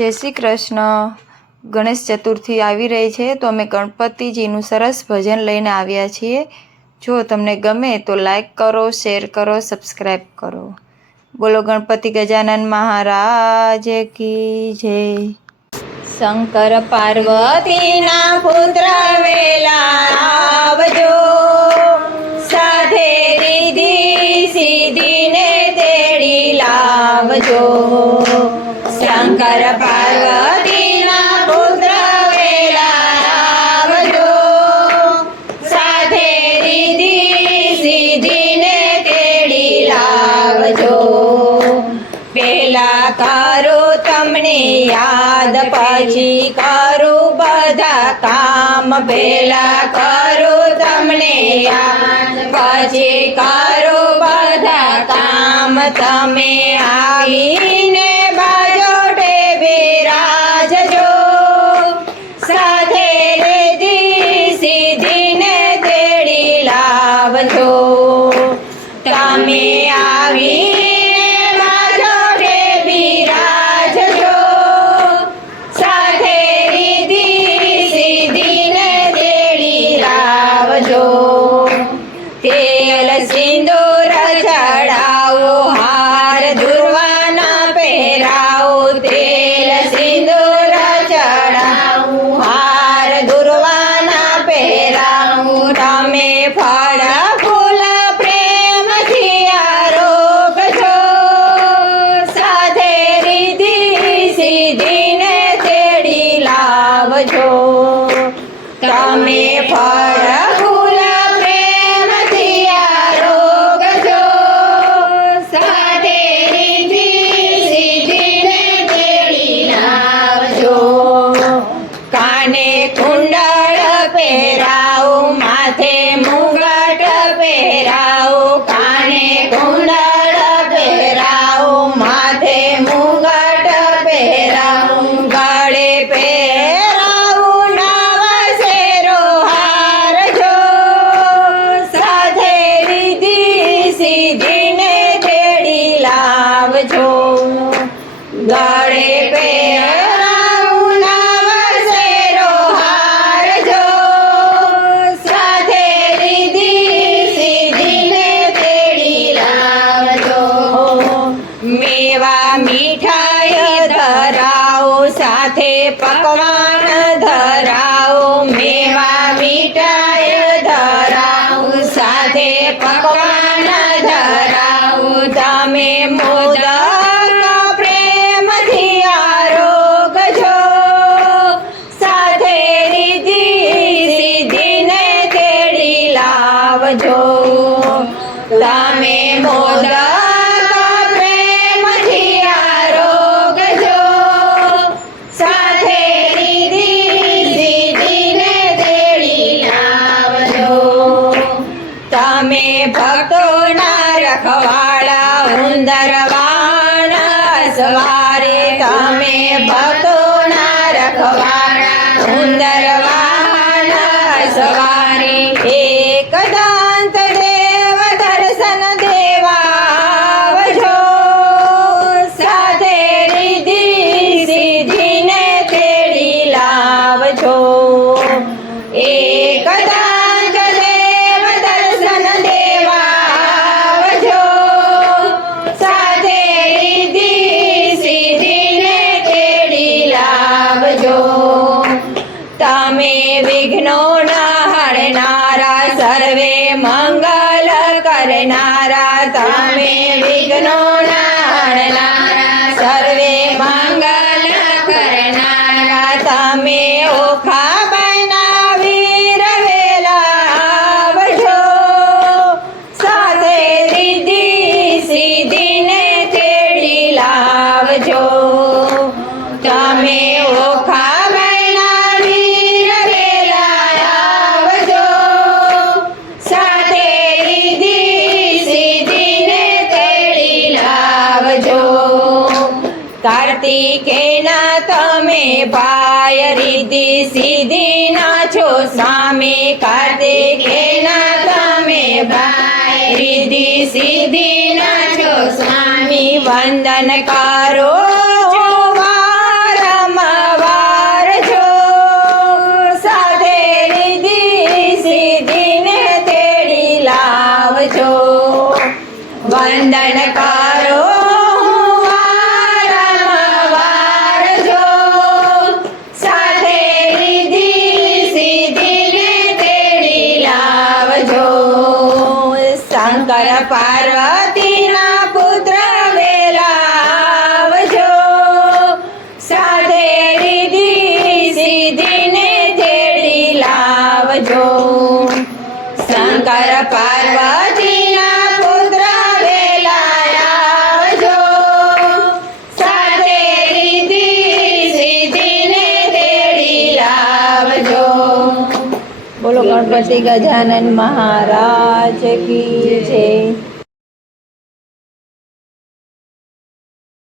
જય શ્રી કૃષ્ણ. ગણેશ ચતુર્થી આવી રહી છે, તો અમે ગણપતિજીનું સરસ ભજન લઈને આવ્યા છીએ. જો તમને ગમે તો લાઈક કરો, શેર કરો સબસ્ક્રાઈબ કરો. બોલો ગણપતિ ગજાનન મહારાજ કી જય. શંકર પાર્વતીના પુત્ર વેલા આવજો. સાથે રીધિ સીધીને તેડી લાવજો. શંકર પાર્વતીના પુત્ર વેલા આવજો સાથે રીધિ સીધીને તેડી લાવજો. પેલા કરો તમને યાદ, પછી કરો બધા કામ. પેલા કરો તમને યાદ, પછી કરો બધા કામ. તમે આવીને બાજોટે બિરાજજો સાથે સીધીને તેડી લાવજો. કુંડળ પહેરાવો, માથે મુગટ પહેરાવો, કાને કુંડળ પહેરાવો, માથે મુગટ પહેરાવો, ગળે પહેરાવું, નવ શેરો હારજો. સાથે રીધી સીધીને તેડી લાવજો. ગળે પહેરાવું રખવાળા ઉંદરવાણ સવારે તમે ભક્તોના રખવાળા સર્વે મંગલ કરનારા તમે વિઘ્નો સર્વે મંગલ કરનારા તમે ઓખા કાર્તિકેના તમે ભાઈ રીધી સીધી ના છો સ્વામી. કાર્તિકેના તમે ભાઈ રીધી સીધી ના છો સ્વામી. વંદન કરો સતીના પુત્ર વેલાવજો. સાથે રીધિ સીધીને તેડી લાવજો. શંકર પાર્વતીના પુત્ર વેલાયાવજો સાથે રીધિ સીધીને તેડી લાવજો. બોલો ગણપતિ ગજાનન મહારાજ કી જય.